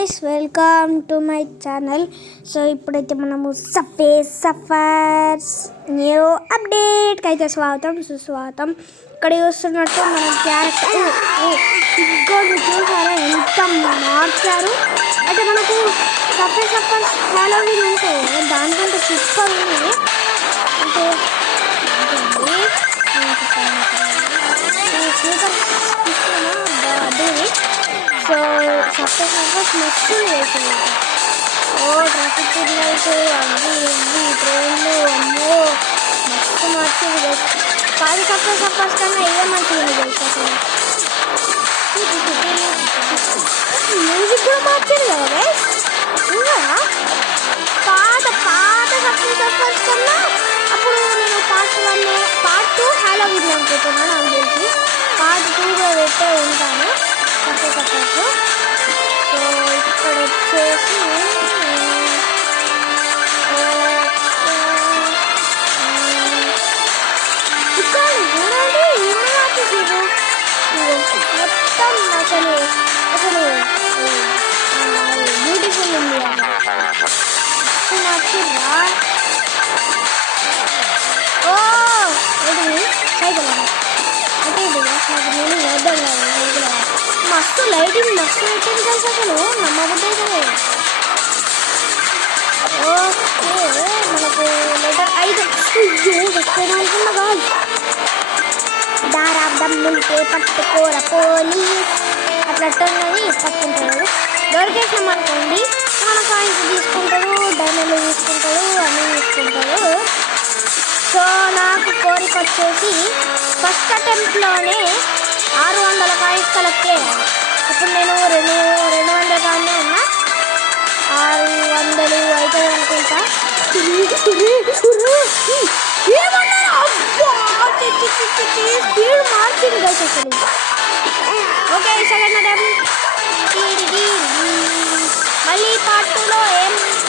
Guys, welcome to my channel. So ఇప్పుడైతే మనము సఫే suffers new అప్డేట్కి అయితే స్వాగతం సుస్వాగతం. ఇక్కడ చూస్తున్నట్టు మన క్యారెక్టర్ చూసారా ఎంత మార్చారు. అయితే మనకు సఫే సఫర్స్ హ్యాలోవీన్ ఉంటే దానికంటే సూపర్ ఉంది. అంటే సో సఫే సఫర్స్ మస్తు వేసింది. ట్రాఫిక్ సిగ్నల్స్ అవి ఇవి ట్రైన్లు అమ్మో మస్తు మార్చింది. కాదు సఫే సఫర్స్ కన్నా ఇవే మంచిగా తెలుసు. అసలు మ్యూజిక్ కూడా మార్చింది కదా గైస్. ఇంకా పాత సఫే సఫర్స్ కన్నా అప్పుడు నేను పార్ట్ 2 హ్యాలోవీన్ అనుకుంటున్నాను. నాకు తెలిసి పార్ట్ 2 కూడా పెట్టే ఉంటాను సఫే సఫర్స్. సో ఇక్కడ వచ్చేసి ఇక్కడ చూడండి ఏమో మార్చేసారు మొత్తం. అసలు బ్యూటిఫుల్ ఉంది. మార్చిరా ఏంటి సైకిల్ అంటే ఇది నాకు నేను వేద్దాం కదా. మస్తు లైటింగ్ మస్తు పెట్టింది కలిసి అసలు నమ్మబుద్ధి అవుతుంది. ఓకే మనకు లెటర్ 5 చచ్చిపోయినా అనుకున్నా కాదు. దారాబ్దమ్ముంటే పట్టుకోర పోలీస్ అట్లట్టున్నది పట్టుకుంటాడు. దొరికేసినాం అనుకోండి మన కాయిన్స్ తీసుకుంటాడు, డైమండ్లు తీసుకుంటాడు, అన్నీ తీసుకుంటాడు. సో నాకు కోరిక వచ్చేసి ఫస్ట్ అటెంప్ట్లోనే 600 కాయిన్స్ కలెక్ట్ చేయాలి. ఇప్పుడు నేను 200 కానీ ఉన్నా 600 అవుతుంది అనుకుంటా. స్పీడ్ మార్చింది గైస్ అసలు. ఓకే సెకండ్ అటెంప్ట్ మళ్ళీ పార్ట్ 2లో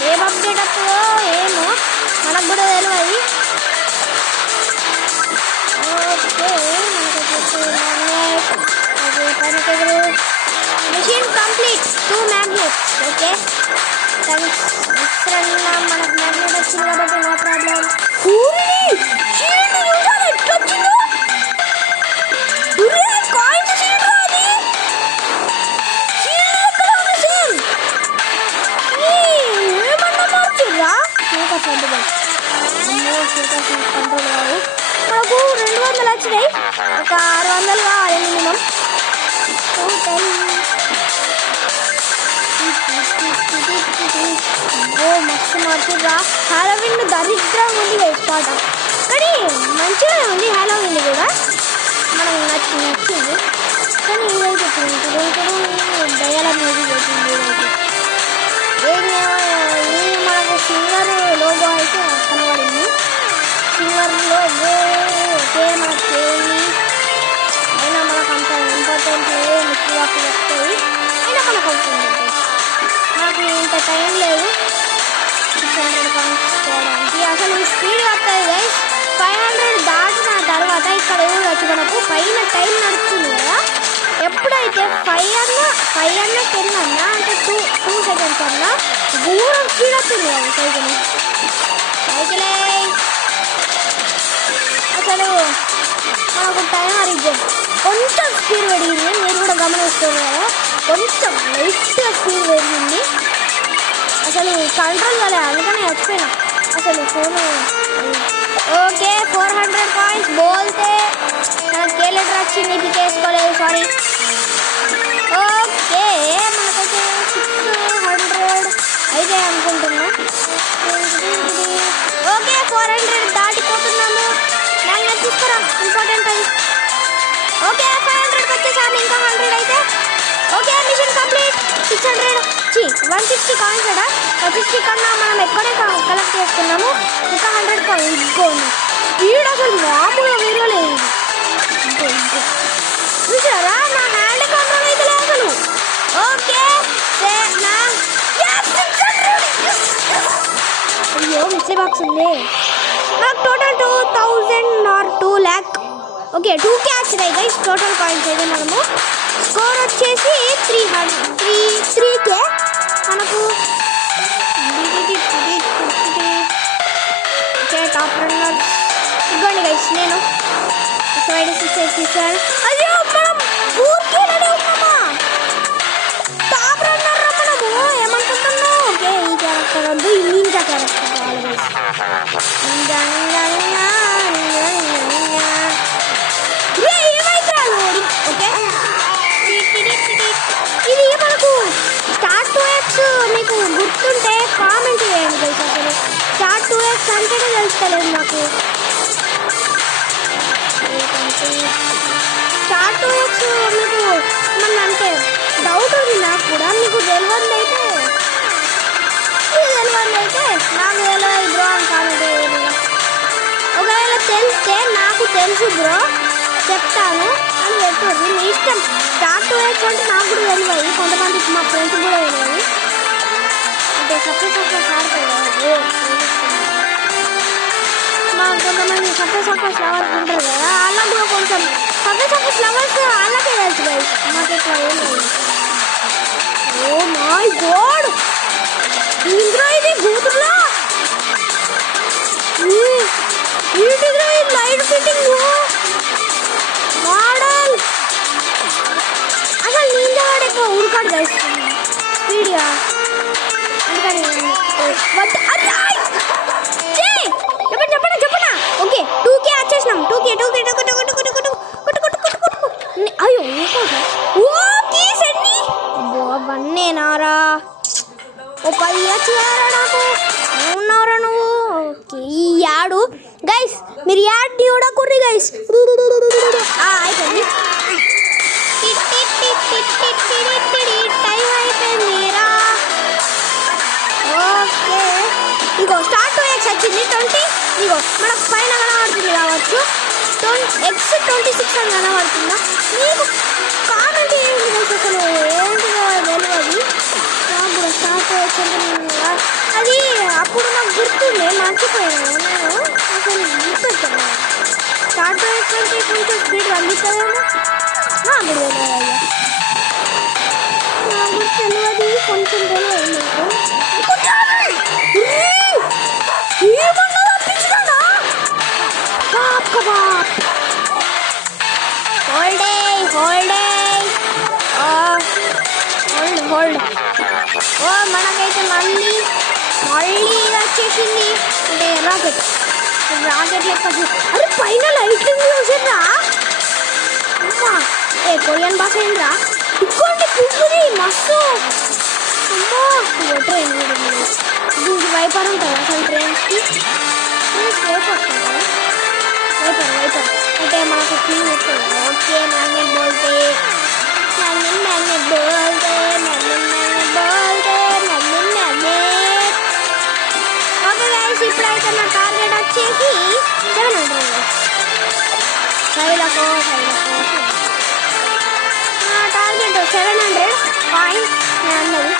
ఏం అప్డేట్ వస్తుందో ఏమో మనకు కూడా తెలియదు. Mission complete 2 magnets. Okay thanks. మనకు మ్యాగ్నెట్ వచ్చింది కాబట్టి నో ప్రాబ్లం. కంట్రోల్ కాదు. మనకు 200 వచ్చినాయి, ఒక 600 కావాలి మినిమం. మస్తు మార్చిరా. హ్యాలోవీన్ దరిద్రంగా ఉంది గైస్ పాట, కానీ మంచిగా ఉంది. హ్యాలోవీన్ కూడా మనకు నచ్చింది. కానీ ఇదైతే దయాల మ్యూజిక్ అవుతుంది. మనకు సింగర్ లోగో అయితే కనబడింది. సింగర్ లోగో ఓకే మనకు తెలియదు. అయినా మనకు అంత ఇంపార్టెంట్ మిక్కి వస్తాయి. అయినా మనకు అవసరం లేదు. నాకు ఇంత టైం లేదు 600 కాయిన్స్ పోవడానికి. అసలు స్పీడ్ వస్తుంది గైస్. 500 దాటిన తర్వాత ఇక్కడ వచ్చి మనకు పైన టైం నడుస్తుంది కదా. ఎప్పుడైతే 5 అన్నా 10 అన్నా అంటే 2 సెకండ్స్ అన్నా దూరం స్పీడ్ వస్తుంది కదా సైకిలే. అసలు మనకు టైం అరిగే కొంచెం స్పీడ్ పెరిగింది. మీరు కూడా గమనిస్తున్నారు కదా, కొంచెం లైట్గా స్పీడ్ పెరిగింది. అసలు కంట్రోల్ కాలే, అందుకని వచ్చిపోయినా అసలు ఫోన్. ఓకే 400 కాయిన్స్ బోల్తే మనకి ఏ లెటర్ వచ్చింది పికేసుకోలేదు, సారీ. ఓకే మనకైతే 600 అయితే అనుకుంటున్నా. ఓకే 400 దాటిపోతున్నాము. నాకు తీసుకురా ఇంపార్టెంట్ అది. ఓకే 500కి వచ్చేసాము. ఇంకా 100 అయితే ఓకే మిషన్ కంప్లీట్. 160 కాయిన్స్ అడా. 160 కన్నా మనం ఎక్కడే కలెక్ట్ చేసుకున్నాము. ఇంకా 100 కాయిన్స్ ఇదిగోండి. స్పీడ్ అసలు మామూలుగా విరగలేదు. చూసారా నా హ్యాండ్ కంట్రోల్ అయితే లేదు అసలు. ఓకే అయ్యో మిస్సే బాక్స్ ఉంది. నాకు total 2000 are 2 lakh. Okay 2K వచ్చినాయి గైస్ టోటల్ కాయిన్స్ అయితే. మనము స్కోర్ వచ్చేసి 3K. చేసేసాను. అయ్యో మనం ఊరికేనే ఉన్నామా? టాప్ రన్నర్ మనము ఏమనుకుంటున్నావు? ఓకే ఈ క్యారెక్టర్ వద్దు, ఈ నింజా క్యారెక్టర్ కావాలి. Ninja ninja ninja ninja ninja ఏమైతే లోడింగ్. ఓకే ఇది మనకు స్టార్ 2x మీకు గుర్తుంటే కామెంట్ చేయండి గైస్. అసలు స్టార్ 2x అంటేనే తెలుస్తలేదు నాకు. స్టార్ 2x మీకు మన అంటే డౌట్ ఉంది నాకు కూడా. మీకు తెలియదు అయితే నాకు తెలియదు బ్రో అని కామెంట్ చేయండి. ఒకవేళ తెలిస్తే నాకు తెలుసు బ్రో చెప్తాను అని చెప్పండి. మీ ఇష్టం. స్టార్ 2x అంటే నాకు కూడా తెలియదు, కొంతమందికి మా ఫ్రెండ్స్ కూడా తెలియదు. అంటే సఫేస్ ఆడుతుంది మా కొంతమంది సఫేస్ లవర్స్ ఉంటారు కదా, అలా కూడా కొంచెం సఫేస్ లవర్స్ అలాగే తెలుసు గైస్. మాకు ఇట్లా ఏం లేదు. ఓ మై గాడ్ ఇంద్రో ఇది కూతురులా ఏంటిద్రో ఇది లైట్ ఫిట్టింగ్ మోడల్. అసలు నింజా వాడు ఎక్కువ ఉరుకాడు గైస్ స్పీడ్గా, అందుకని చెప్పనా. ఓకే 2K వచ్చేసినాం. 2K అయ్యో ఓకే సెన్ని అవన్నీ నారా. ఓ 10 వచ్చారా నాకు. ఉన్నారా నువ్వు? ఓకే ఈ యాడు గైస్ మీరు యాడ్ చూడకూడదు గైస్. అయిపోయింది టైం అయిపోయిందిరా. ఓకే ఇగో స్టార్ 2x వచ్చింది 20. ఇగో మనకు పైన కనబడుతుంది కావచ్చు X26 అని కనబడుతుందా మీకు? కామెంట్ ఏంటి అసలు ఏంటిదో తెలియదు. స్టార్ 2x అంటే అది అప్పుడు నాకు గుర్తుండే, మర్చిపోయాను నేను. అసలు గుర్తొచ్చాను స్టార్ 2x అంటే కొంచెం స్పీడ్ పండిస్తుందేమో నాకు తెలియదు. తెలియదు కొంచెం తెలియదు హోల్డ్. ఓ మనకైతే మళ్ళీ వచ్చేసింది అంటే రాకెట్ లెక్క. అరే పైన లైటింగ్ చూసిండ్రా అమ్మా. ఏ కొరియన్ భాష ఏంద్రా ఇంకోటి పువ్వుది మస్తు. అమ్మో ట్రైన్ దీనికి వైపర్ ఉంటుంది అసలు ట్రైన్స్కి. వైపర్ అంటే మనకు క్లీన్ వస్తుంది. ఓకే మ్యాగ్నెట్ బోల్తే ఓకే గైస్ ఇప్పుడైతే నా టార్గెట్ వచ్చేసి 700. శైలకు నా టార్గెట్ 700 పాయింట్స్ అన్నది.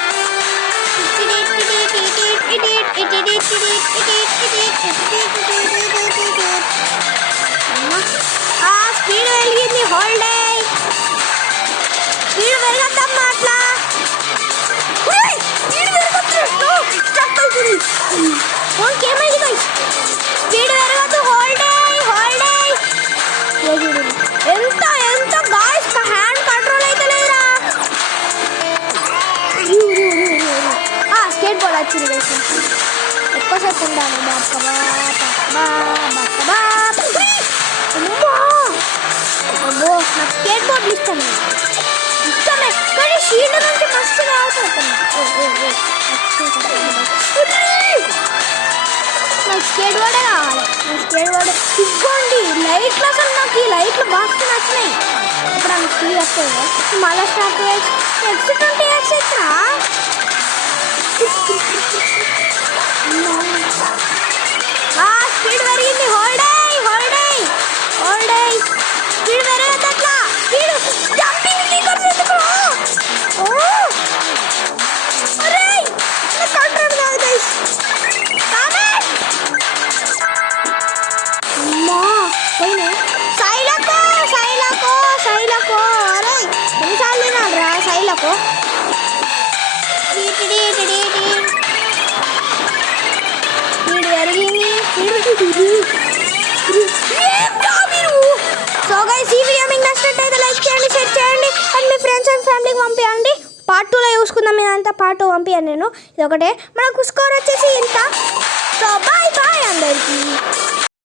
స్పీడ్ వెలిగింది. హోల్డే స్పీడ్ పెరగద్దమ్మా అట్లా. ఏమైంది గైస్? స్పీడ్ పెరగద్దు. హోల్డే ఎంత గాయస్ హ్యాండ్ కంట్రోల్ అయితే లేదురా. స్కేట్ బోర్డ్ వచ్చింది గైస్. ఎక్కువసేపు ఉండాలి. అబ్బో నాకు స్కేట్ బోర్డ్లు ఇష్టమే కానీ షీల్డ్ నుంచి మస్తుగా అవుతుంది. నాకు స్కేట్ బోర్డే కావాలి. ఇవ్వండి లైట్లు. అసలు నాకు ఈ లైట్లు బాగా నచ్చినాయి. ఇప్పుడు ఆమె స్పీడ్ వస్తుంది మళ్ళీ స్టార్ట్ X20X ఎక్కడా స్పీడ్ పెరిగింది. హోల్డే స్పీడ్ పెరగదు అట్లా. స్పీడ్ జంపింగ్ లీకర్స్ ఎందుకు? అరే కంట్రోల్ కాదు గైస్. అమ్మా పోయినా శైలకు. అరే ఎన్నిసార్లు తినాలరా శైలకు. స్పీడ్ పెరిగింది. సో గైస్ ఈ మొత్తం ఇదంతా పాటు పంపించాను నేను. ఇది ఒకటే మనకు స్కోర్ వచ్చేసి ఇంత. సో బాయ్ బాయ్ అందరికీ.